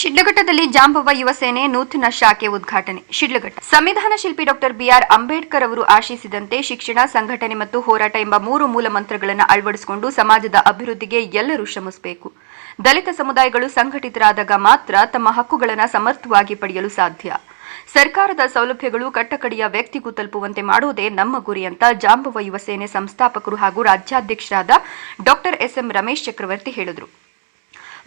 ಶಿಡ್ಲಘಟ್ಟದಲ್ಲಿ ಜಾಂಬವ ಯುವ ಸೇನೆ ನೂತನ ಶಾಖೆ ಉದ್ಘಾಟನೆ. ಶಿಡ್ಲಘಟ್ಟ ಸಂವಿಧಾನ ಶಿಲ್ಪಿ ಡಾಕ್ಟರ್ ಬಿಆರ್ ಅಂಬೇಡ್ಕರ್ ಅವರು ಆಶಿಸಿದಂತೆ ಶಿಕ್ಷಣ, ಸಂಘಟನೆ ಮತ್ತು ಹೋರಾಟ ಎಂಬ 3 ಮೂಲ ಮಂತ್ರಗಳನ್ನು ಅಳವಡಿಸಿಕೊಂಡು ಸಮಾಜದ ಅಭಿವೃದ್ಧಿಗೆ ಎಲ್ಲರೂ ಶ್ರಮಿಸಬೇಕು. ದಲಿತ ಸಮುದಾಯಗಳು ಸಂಘಟಿತರಾದಾಗ ಮಾತ್ರ ತಮ್ಮ ಹಕ್ಕುಗಳನ್ನು ಸಮರ್ಥವಾಗಿ ಪಡೆಯಲು ಸಾಧ್ಯ. ಸರ್ಕಾರದ ಸೌಲಭ್ಯಗಳು ಕಟ್ಟಕಡೆಯ ವ್ಯಕ್ತಿಗೂ ತಲುಪುವಂತೆ ಮಾಡುವುದೇ ನಮ್ಮ ಗುರಿ ಅಂತ ಜಾಂಬವ ಯುವ ಸೇನೆ ಸಂಸ್ಥಾಪಕರು ಹಾಗೂ ರಾಜ್ಯಾಧ್ಯಕ್ಷರಾದ ಡಾಕ್ಟರ್ ಎಸ್ಎಂ ರಮೇಶ್ ಚಕ್ರವರ್ತಿ ಹೇಳಿದರು.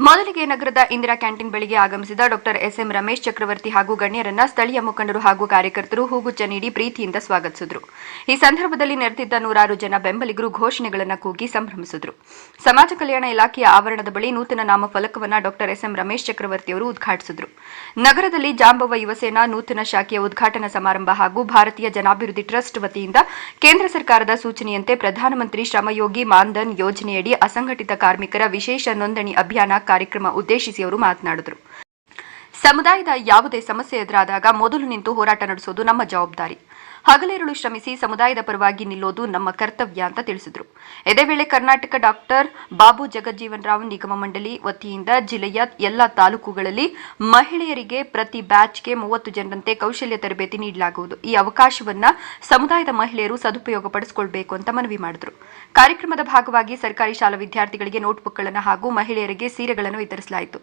ಮೊದಲಿಗೆ ನಗರದ ಇಂದಿರಾ ಕ್ಯಾಂಟೀನ್ ಬಳಿಗೆ ಆಗಮಿಸಿದ ಡಾಕ್ಟರ್ ಎಸ್ಎಂ ರಮೇಶ್ ಚಕ್ರವರ್ತಿ ಹಾಗೂ ಗಣ್ಯರನ್ನ ಸ್ಥಳೀಯ ಮುಖಂಡರು ಹಾಗೂ ಕಾರ್ಯಕರ್ತರು ಹೂಗುಚ್ಛ ನೀಡಿ ಪ್ರೀತಿಯಿಂದ ಸ್ವಾಗತಿಸಿದರು. ಈ ಸಂದರ್ಭದಲ್ಲಿ ನೆರೆದಿದ್ದ ನೂರಾರು ಜನ ಬೆಂಬಲಿಗರು ಘೋಷಣೆಗಳನ್ನು ಕೂಗಿ ಸಂಭ್ರಮಿಸಿದರು. ಸಮಾಜ ಕಲ್ಯಾಣ ಇಲಾಖೆಯ ಆವರಣದ ಬಳಿ ನೂತನ ನಾಮಫಲಕವನ್ನು ಡಾಕ್ಟರ್ ಎಸ್ಎಂ ರಮೇಶ್ ಚಕ್ರವರ್ತಿ ಅವರು ಉದ್ಘಾಟಿಸಿದರು. ನಗರದಲ್ಲಿ ಜಾಂಬವ ಯುವ ಸೇನಾ ನೂತನ ಶಾಖೆಯ ಉದ್ಘಾಟನಾ ಸಮಾರಂಭ ಹಾಗೂ ಭಾರತೀಯ ಜನಾಭಿವೃದ್ಧಿ ಟ್ರಸ್ಟ್ ವತಿಯಿಂದ ಕೇಂದ್ರ ಸರ್ಕಾರದ ಸೂಚನೆಯಂತೆ ಪ್ರಧಾನಮಂತ್ರಿ ಶ್ರಮಯೋಗಿ ಮಾನ್ಧನ್ ಯೋಜನೆಯಡಿ ಅಸಂಘಟಿತ ಕಾರ್ಮಿಕರ ವಿಶೇಷ ನೋಂದಣಿ ಅಭಿಯಾನ ಕಾರ್ಯಕ್ರಮ ಉದ್ದೇಶಿಸಿ ಅವರು ಮಾತನಾಡಿದರು. ಸಮುದಾಯದ ಯಾವುದೇ ಸಮಸ್ಯೆ ಎದುರಾದಾಗ ಮೊದಲು ನಿಂತು ಹೋರಾಟ ನಡೆಸೋದು ನಮ್ಮ ಜವಾಬ್ದಾರಿ. ಹಗಲಿರುಳು ಶ್ರಮಿಸಿ ಸಮುದಾಯದ ಪರವಾಗಿ ನಿಲ್ಲೋದು ನಮ್ಮ ಕರ್ತವ್ಯ ಅಂತ ತಿಳಿಸಿದರು. ಇದೇ ವೇಳೆ ಕರ್ನಾಟಕ ಡಾಕ್ಟರ್ ಬಾಬು ಜಗಜ್ಜೀವನ್ ರಾವ್ ನಿಗಮ ಮಂಡಳಿ ವತಿಯಿಂದ ಜಿಲ್ಲೆಯ ಎಲ್ಲ ತಾಲೂಕುಗಳಲ್ಲಿ ಮಹಿಳೆಯರಿಗೆ ಪ್ರತಿ ಬ್ಯಾಚ್ಗೆ 30 ಜನರಂತೆ ಕೌಶಲ್ಯ ತರಬೇತಿ ನೀಡಲಾಗುವುದು. ಈ ಅವಕಾಶವನ್ನ ಸಮುದಾಯದ ಮಹಿಳೆಯರು ಸದುಪಯೋಗ ಪಡಿಸಿಕೊಳ್ಳಬೇಕು ಅಂತ ಮನವಿ ಮಾಡಿದರು. ಕಾರ್ಯಕ್ರಮದ ಭಾಗವಾಗಿ ಸರ್ಕಾರಿ ಶಾಲಾ ವಿದ್ಯಾರ್ಥಿಗಳಿಗೆ ನೋಟ್ಬುಕ್ಗಳನ್ನು ಹಾಗೂ ಮಹಿಳೆಯರಿಗೆ ಸೀರೆಗಳನ್ನು ವಿತರಿಸಲಾಯಿತು.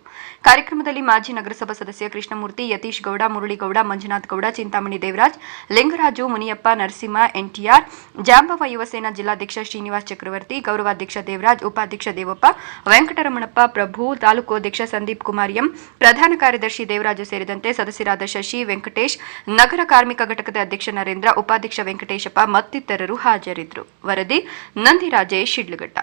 ಕಾರ್ಯಕ್ರಮದಲ್ಲಿ ಮಾಜಿ ನಗರಸಭಾ ಸದಸ್ಯ ಕೃಷ್ಣಮೂರ್ತಿ, ಯತೀಶ್ ಗೌಡ, ಮುರಳಿಗೌಡ, ಮಂಜುನಾಥ್ ಗೌಡ, ಚಿಂತಾಮಣಿ ದೇವರಾಜ್, ಲಿಂಗರಾಜು, ಮುನಿಯಪ್ಪ, ನರಸಿಂಹ, ಎನ್ಟಿಆರ್, ಜಾಂಬವ ಯುವ ಸೇನಾ ಜಿಲ್ಲಾಧ್ಯಕ್ಷ ಶ್ರೀನಿವಾಸ್ ಚಕ್ರವರ್ತಿ, ಗೌರವಾಧ್ಯಕ್ಷ ದೇವರಾಜ್, ಉಪಾಧ್ಯಕ್ಷ ದೇವಪ್ಪ, ವೆಂಕಟರಮಣಪ್ಪ, ಪ್ರಭು, ತಾಲೂಕು ಅಧ್ಯಕ್ಷ ಸಂದೀಪ್ ಕುಮಾರ್ ಎಂ, ಪ್ರಧಾನ ಕಾರ್ಯದರ್ಶಿ ದೇವರಾಜು ಸೇರಿದಂತೆ ಸದಸ್ಯರಾದ ಶಶಿ, ವೆಂಕಟೇಶ್, ನಗರ ಕಾರ್ಮಿಕ ಘಟಕದ ಅಧ್ಯಕ್ಷ ನರೇಂದ್ರ, ಉಪಾಧ್ಯಕ್ಷ ವೆಂಕಟೇಶಪ್ಪ ಮತ್ತಿತರರು ಹಾಜರಿದ್ದರು. ವರದಿ ನಂದಿ ರಾಜೇಶ್, ಶಿಡ್ಲಘಟ್ಟ.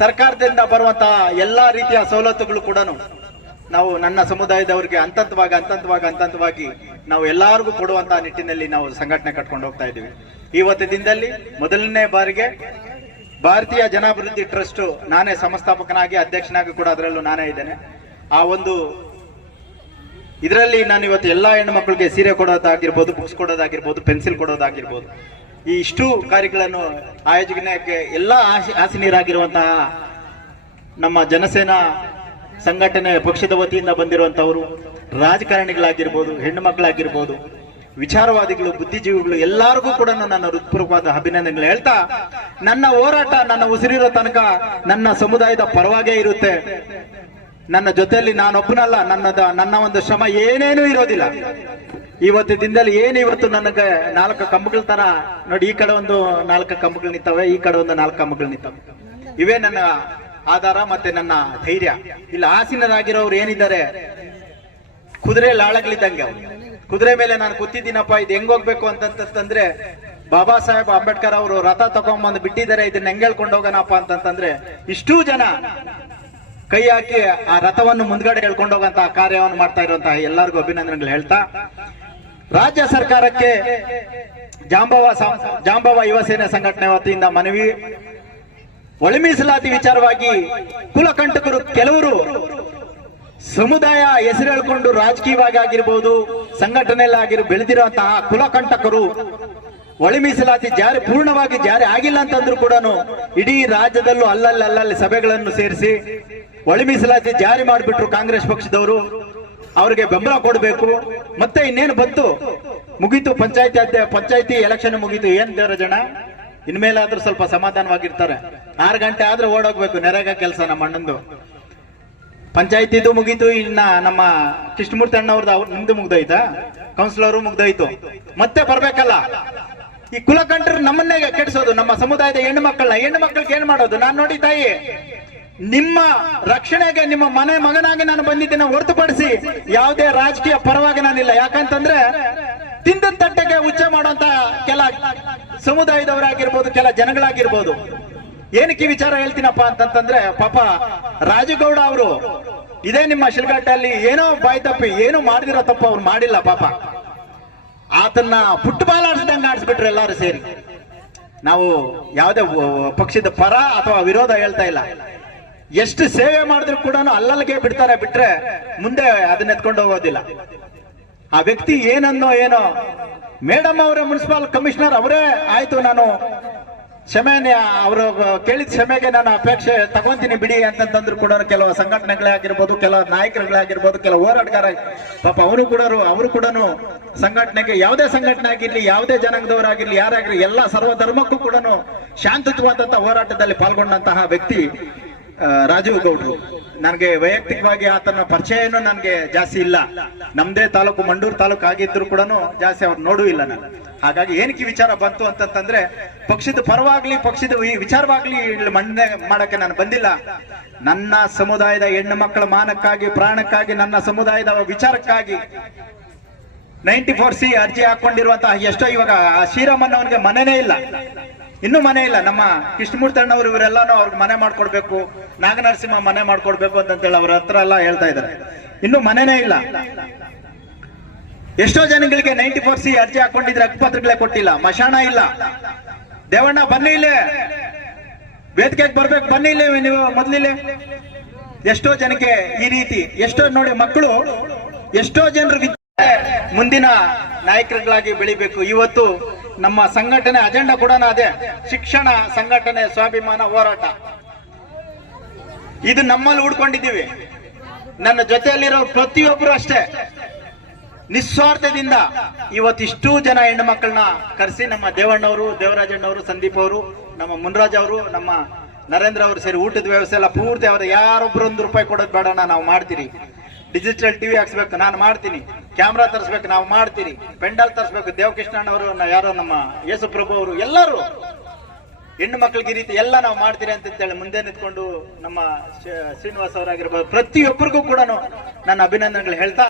ಸರ್ಕಾರದಿಂದ ಬರುವಂತಹ ಎಲ್ಲಾ ರೀತಿಯ ಸವಲತ್ತುಗಳು ಕೂಡ ನಾವು ನನ್ನ ಸಮುದಾಯದವರಿಗೆ ಹಂತವಾಗಿ ನಾವು ಎಲ್ಲರಿಗೂ ಕೊಡುವಂತಹ ನಿಟ್ಟಿನಲ್ಲಿ ನಾವು ಸಂಘಟನೆ ಕಟ್ಕೊಂಡು ಹೋಗ್ತಾ ಇದ್ದೀವಿ. ಇವತ್ತು ದಿನದಲ್ಲಿ ಮೊದಲನೇ ಬಾರಿಗೆ ಭಾರತೀಯ ಜನಾಭಿವೃದ್ಧಿ ಟ್ರಸ್ಟ್ ನಾನೇ ಸಂಸ್ಥಾಪಕನಾಗಿ ಅಧ್ಯಕ್ಷನಾಗಿ ಕೂಡ ಅದರಲ್ಲೂ ನಾನೇ ಇದ್ದೇನೆ. ಆ ಒಂದು ಇದರಲ್ಲಿ ನಾನು ಇವತ್ತು ಎಲ್ಲಾ ಹೆಣ್ಣು ಮಕ್ಕಳಿಗೆ ಸೀರೆ ಕೊಡೋದಾಗಿರ್ಬೋದು, ಬುಕ್ಸ್ ಕೊಡೋದಾಗಿರ್ಬೋದು, ಪೆನ್ಸಿಲ್ ಕೊಡೋದಾಗಿರ್ಬೋದು, ಈ ಇಷ್ಟು ಕಾರ್ಯಗಳನ್ನು ಆಯೋಜನೆಗೆ ಎಲ್ಲಾ ಆಸೀನರಾಗಿರುವಂತಹ ನಮ್ಮ ಜನಸೇನಾ ಸಂಘಟನೆ ಪಕ್ಷದ ವತಿಯಿಂದ ಬಂದಿರುವಂತವರು, ರಾಜಕಾರಣಿಗಳಾಗಿರ್ಬೋದು, ಹೆಣ್ಣು ಮಕ್ಕಳಾಗಿರ್ಬೋದು, ವಿಚಾರವಾದಿಗಳು, ಬುದ್ಧಿಜೀವಿಗಳು ಎಲ್ಲರಿಗೂ ಕೂಡ ನನ್ನ ಹೃತ್ಪೂರ್ವಕವಾದ ಅಭಿನಂದನೆಗಳು ಹೇಳ್ತಾ, ನನ್ನ ಹೋರಾಟ ನನ್ನ ಉಸಿರಿರೋ ತನಕ ನನ್ನ ಸಮುದಾಯದ ಪರವಾಗೇ ಇರುತ್ತೆ. ನನ್ನ ಜೊತೆಯಲ್ಲಿ ನಾನೊಬ್ಬನಲ್ಲ, ನನ್ನ ಒಂದು ಶ್ರಮ ಏನೇನೂ ಇರೋದಿಲ್ಲ. ಇವತ್ತು ದಿನದಲ್ಲಿ ಇವತ್ತು ನನಗೆ 4 ಕಂಬಗಳ ತರ ನೋಡಿ, ಈ ಕಡೆ ಒಂದು 4 ಕಂಬಗಳು ನಿಂತವೆ, ಈ ಕಡೆ ಒಂದು 4 ಕಂಬಗಳು ನಿಂತವೆ. ಇವೇ ನನ್ನ ಆಧಾರ ಮತ್ತೆ ನನ್ನ ಧೈರ್ಯ. ಇಲ್ಲಿ ಆಸೀನರಾಗಿರೋರು ಏನಿದ್ದಾರೆ, ಕುದುರೆ ಲಾಳಗಳಿದ್ದಂಗೆ. ಕುದುರೆ ಮೇಲೆ ನಾನು ಕೂತಿದ್ದೀನಪ್ಪ, ಇದು ಹೆಂಗ್ ಹೋಗ್ಬೇಕು ಅಂತಂದ್ರೆ ಬಾಬಾ ಸಾಹೇಬ್ ಅಂಬೇಡ್ಕರ್ ಅವರು ರಥ ತಗೊಂಡ್ಬಂದು ಬಿಟ್ಟಿದ್ದಾರೆ, ಇದನ್ನ ಹೆಂಗ್ ಹೇಳ್ಕೊಂಡು ಹೋಗೋಣಪ್ಪ ಅಂತಂದ್ರೆ ಇಷ್ಟೂ ಜನ ಕೈ ಹಾಕಿ ಆ ರಥವನ್ನು ಮುಂದ್ಗಡೆ ಹೇಳ್ಕೊಂಡು ಹೋಗಂತಹ ಕಾರ್ಯವನ್ನು ಮಾಡ್ತಾ ಇರುವಂತಹ ಎಲ್ಲರಿಗೂ ಅಭಿನಂದನೆಗಳು ಹೇಳ್ತಾ, ರಾಜ್ಯ ಸರ್ಕಾರಕ್ಕೆ ಜಾಂಬವ ಯುವ ಸೇನೆ ಸಂಘಟನೆ ವತಿಯಿಂದ ಮನವಿ, ಒಳ ಮೀಸಲಾತಿ ವಿಚಾರವಾಗಿ ಕುಲಕಂಟಕರು ಕೆಲವರು ಸಮುದಾಯ ಹೆಸರು ಹೇಳ್ಕೊಂಡು ರಾಜಕೀಯವಾಗಿ ಆಗಿರ್ಬೋದು, ಸಂಘಟನೆಯಲ್ಲಿ ಬೆಳೆದಿರುವಂತಹ ಕುಲಕಂಟಕರು ಒಳ ಮೀಸಲಾತಿ ಜಾರಿ ಪೂರ್ಣವಾಗಿ ಜಾರಿ ಆಗಿಲ್ಲ ಅಂತಂದ್ರೂ ಕೂಡ ಇಡೀ ರಾಜ್ಯದಲ್ಲೂ ಅಲ್ಲಲ್ಲಿ ಸಭೆಗಳನ್ನು ಸೇರಿಸಿ ಒಳ ಮೀಸಲಾತಿ ಜಾರಿ ಮಾಡಿಬಿಟ್ರು ಕಾಂಗ್ರೆಸ್ ಪಕ್ಷದವರು. ಅವ್ರಿಗೆ ಬೆಂಬಲ ಕೊಡಬೇಕು. ಮತ್ತೆ ಇನ್ನೇನು ಬಂತು, ಮುಗೀತು ಪಂಚಾಯತಿ ಎಲೆಕ್ಷನ್ ಮುಗೀತು. ಏನ್ ದೇವರಾಜಣ್ಣ, ಇನ್ಮೇಲಾದ್ರೂ ಸ್ವಲ್ಪ ಸಮಾಧಾನವಾಗಿರ್ತಾರೆ. 6 ಗಂಟೆ ಆದ್ರೆ ಓಡೋಗ್ಬೇಕು ನೆರೆಗ ಕೆಲಸ. ನಮ್ಮ ಅಣ್ಣಂದು ಪಂಚಾಯತಿದು ಮುಗೀತು. ಇನ್ನ ನಮ್ಮ ಕೃಷ್ಣಮೂರ್ತಿ ಅಣ್ಣವ್ರದ್ದು ನಿಮ್ದು ಮುಗ್ದೋಯ್ತಾ, ಕೌನ್ಸಿಲರು ಮುಗ್ದೋಯ್ತು. ಮತ್ತೆ ಬರ್ಬೇಕಲ್ಲ. ಈ ಕುಲಕಂಠರು ನಮ್ಮನ್ನೇ ಕೆಡಿಸೋದು, ನಮ್ಮ ಸಮುದಾಯದ ಹೆಣ್ಣು ಮಕ್ಕಳಿಗೆ ಏನ್ ಮಾಡೋದು? ನಾನ್ ನೋಡಿ ತಾಯಿ, ನಿಮ್ಮ ರಕ್ಷಣೆಗೆ ನಿಮ್ಮ ಮನೆ ಮಗನಾಗಿ ನಾನು ಬಂದಿದ್ದೇನೆ ಹೊರತುಪಡಿಸಿ ಯಾವುದೇ ರಾಜಕೀಯ ಪರವಾಗಿ ನಾನಿಲ್ಲ. ಯಾಕಂತಂದ್ರೆ ತಿಂದ ತಟ್ಟೆಗೆ ಉಚ್ಚ ಮಾಡುವಂತ ಕೆಲ ಸಮುದಾಯದವರಾಗಿರ್ಬೋದು, ಕೆಲ ಜನಗಳಾಗಿರ್ಬೋದು. ಏನಕ್ಕೆ ವಿಚಾರ ಹೇಳ್ತೀನಪ್ಪ ಅಂತಂತಂದ್ರೆ, ಪಾಪ ರಾಜುಗೌಡ ಅವರು ಇದೇ ನಿಮ್ಮ ಶಿಲ್ಘಟ್ಟಲ್ಲಿ ಏನೋ ಬಾಯ್ ತಪ್ಪಿ ಏನೋ ಮಾಡಿದಿರೋ ತಪ್ಪು ಅವ್ರು ಮಾಡಿಲ್ಲ. ಪಾಪ ಆತನ್ನ ಫುಟ್ಬಾಲ್ ಆಡಿಸ್ದಂಗೆ ಆಡಿಸ್ಬಿಟ್ರು ಎಲ್ಲರೂ ಸೇರಿ. ನಾವು ಯಾವುದೇ ಪಕ್ಷದ ಪರ ಅಥವಾ ವಿರೋಧ ಹೇಳ್ತಾ ಇಲ್ಲ. ಎಷ್ಟು ಸೇವೆ ಮಾಡಿದ್ರು ಕೂಡ ಅಲ್ಲಲ್ಲಿಗೆ ಬಿಡ್ತಾರೆ, ಬಿಟ್ರೆ ಮುಂದೆ ಅದನ್ನ ಎತ್ಕೊಂಡು ಹೋಗೋದಿಲ್ಲ. ಆ ವ್ಯಕ್ತಿ ಏನೋ ಮೇಡಮ್ ಅವರೇ, ಮುನ್ಸಿಪಲ್ ಕಮಿಷನರ್ ಅವರೇ ಆಯ್ತು, ನಾನು ಕ್ಷಮೆನೆ ಅವರು ಕೇಳಿದ ಕ್ಷಮೆಗೆ ನಾನು ಅಪೇಕ್ಷೆ ತಗೊಂತೀನಿ ಬಿಡಿ ಅಂತಂದ್ರು ಕೂಡ ಕೆಲವು ಸಂಘಟನೆಗಳೇ ಆಗಿರ್ಬೋದು, ಕೆಲವು ನಾಯಕರುಗಳೇ ಆಗಿರ್ಬೋದು, ಕೆಲವು ಹೋರಾಟಗಾರ ಪಾಪ ಅವರು ಕೂಡ ಸಂಘಟನೆಗೆ, ಯಾವುದೇ ಸಂಘಟನೆ ಆಗಿರ್ಲಿ, ಯಾವುದೇ ಜನಾಂಗದವರಾಗಿರ್ಲಿ, ಯಾರಾಗಿರ್ಲಿ, ಎಲ್ಲ ಸರ್ವಧರ್ಮಕ್ಕೂ ಕೂಡ ಶಾಂತಿಯುತವಾದಂತಹ ಹೋರಾಟದಲ್ಲಿ ಪಾಲ್ಗೊಂಡಂತಹ ವ್ಯಕ್ತಿ ರಾಜೀವ್ ಗೌಡ್ರು. ನನಗೆ ವೈಯಕ್ತಿಕವಾಗಿ ಆತನ ಪರಿಚಯನೂ ನನಗೆ ಜಾಸ್ತಿ ಇಲ್ಲ. ನಮ್ದೇ ತಾಲೂಕು, ಮಂಡೂರು ತಾಲೂಕು ಆಗಿದ್ರು ಕೂಡ ಜಾಸ್ತಿ ಅವ್ರು ನೋಡೂ ಇಲ್ಲ ನಾನು. ಹಾಗಾಗಿ ಏನಕ್ಕೆ ವಿಚಾರ ಬಂತು ಅಂತಂದ್ರೆ, ಪಕ್ಷದ ಪರವಾಗ್ಲಿ ಪಕ್ಷದ ವಿಚಾರವಾಗ್ಲಿ ಮಂಡನೆ ಮಾಡಕ್ಕೆ ನಾನು ಬಂದಿಲ್ಲ. ನನ್ನ ಸಮುದಾಯದ ಹೆಣ್ಣು ಮಕ್ಕಳ ಮಾನಕ್ಕಾಗಿ, ಪ್ರಾಣಕ್ಕಾಗಿ, ನನ್ನ ಸಮುದಾಯದ ವಿಚಾರಕ್ಕಾಗಿ 94C ಅರ್ಜಿ ಹಾಕೊಂಡಿರುವಂತಹ ಎಷ್ಟೋ, ಇವಾಗ ಶ್ರೀರಾಮಣ್ಣ ಅವನಿಗೆ ಮನೆನೇ ಇಲ್ಲ, ಇನ್ನೂ ಮನೆ ಇಲ್ಲ. ನಮ್ಮ ಕೃಷ್ಣಮೂರ್ತಿ ಅಣ್ಣವರು ಇವರೆಲ್ಲಾನು ಅವ್ರಿಗೆ ಮನೆ ಮಾಡ್ಕೊಡ್ಬೇಕು, ನಾಗನರಸಿಂಹ ಮನೆ ಮಾಡ್ಕೊಡ್ಬೇಕು ಅಂತೇಳಿ ಅವ್ರ ಹತ್ರ ಎಲ್ಲ ಹೇಳ್ತಾ ಇದ್ದಾರೆ. ಇನ್ನೂ ಮನೆನೇ ಇಲ್ಲ. ಎಷ್ಟೋ ಜನಗಳಿಗೆ 94C ಅರ್ಜಿ ಹಾಕೊಂಡಿದ್ರೆ ಹಕ್ಕುಪತ್ರಗಳೇ ಕೊಟ್ಟಿಲ್ಲ, ಮಶಾಣ ಇಲ್ಲ. ದೇವಣ್ಣ ಬನ್ನಿ ಇಲ್ಲೇ, ವೇದಿಕೆಗೆ ಬರ್ಬೇಕು, ಬನ್ನಿ ಇಲ್ಲೇ ನೀವು ಮೊದ್ಲಿಲ್ಲೇ. ಎಷ್ಟೋ ಜನಕ್ಕೆ ಈ ರೀತಿ, ಎಷ್ಟೋ ನೋಡಿ ಮಕ್ಕಳು, ಎಷ್ಟೋ ಜನರು ಮುಂದಿನ ನಾಯಕರುಗಳಾಗಿ ಬೆಳಿಬೇಕು. ಇವತ್ತು ನಮ್ಮ ಸಂಘಟನೆ ಅಜೆಂಡಾ ಕೂಡ ಅದೇ, ಶಿಕ್ಷಣ, ಸಂಘಟನೆ, ಸ್ವಾಭಿಮಾನ, ಹೋರಾಟ. ಇದು ನಮ್ಮಲ್ಲಿ ಉಡ್ಕೊಂಡಿದ್ದೀವಿ. ನನ್ನ ಜೊತೆಯಲ್ಲಿರೋ ಪ್ರತಿಯೊಬ್ಬರು ಅಷ್ಟೇ ನಿಸ್ವಾರ್ಥದಿಂದ ಇವತ್ತಿಷ್ಟು ಜನ ಹೆಣ್ಣು ಮಕ್ಕಳನ್ನ ಕರೆಸಿ, ನಮ್ಮ ದೇವಣ್ಣವರು, ದೇವರಾಜಣ್ಣವರು, ಸಂದೀಪ್ ಅವರು, ನಮ್ಮ ಮುನ್ರಾಜ್ ಅವರು, ನಮ್ಮ ನರೇಂದ್ರ ಅವರು ಸೇರಿ ಊಟದ ವ್ಯವಸ್ಥೆ ಎಲ್ಲ ಪೂರ್ತಿ ಅವ್ರ ಯಾರೊಬ್ರು ₹1 ಕೊಡೋದು ಬೇಡ, ನಾವು ಮಾಡ್ತೀರಿ. ಡಿಜಿಟಲ್ ಟಿವಿ ಹಾಕ್ಸ್ಬೇಕು, ನಾನು ಮಾಡ್ತೀನಿ. ಕ್ಯಾಮ್ರಾ ತರಿಸ್ಬೇಕು, ನಾವು ಮಾಡ್ತೀರಿ. ಪೆಂಡಲ್ ತರಿಸ್ಬೇಕು, ದೇವಕೃಷ್ಣಣ್ಣವರು, ಯಾರೋ ನಮ್ಮ ಯೇಸುಪ್ರಭು ಅವರು, ಎಲ್ಲರೂ ಹೆಣ್ಣು ಮಕ್ಕಳಿಗೆ ಈ ರೀತಿ ಎಲ್ಲ ನಾವು ಮಾಡ್ತೀರಿ ಅಂತೇಳಿ ಮುಂದೆ ನಿಂತ್ಕೊಂಡು ನಮ್ಮ ಶ್ರೀನಿವಾಸ್ ಅವರಾಗಿರ್ಬೋದು, ಪ್ರತಿಯೊಬ್ಬರಿಗೂ ಕೂಡ ನನ್ನ ಅಭಿನಂದನೆಗಳು ಹೇಳ್ತಾ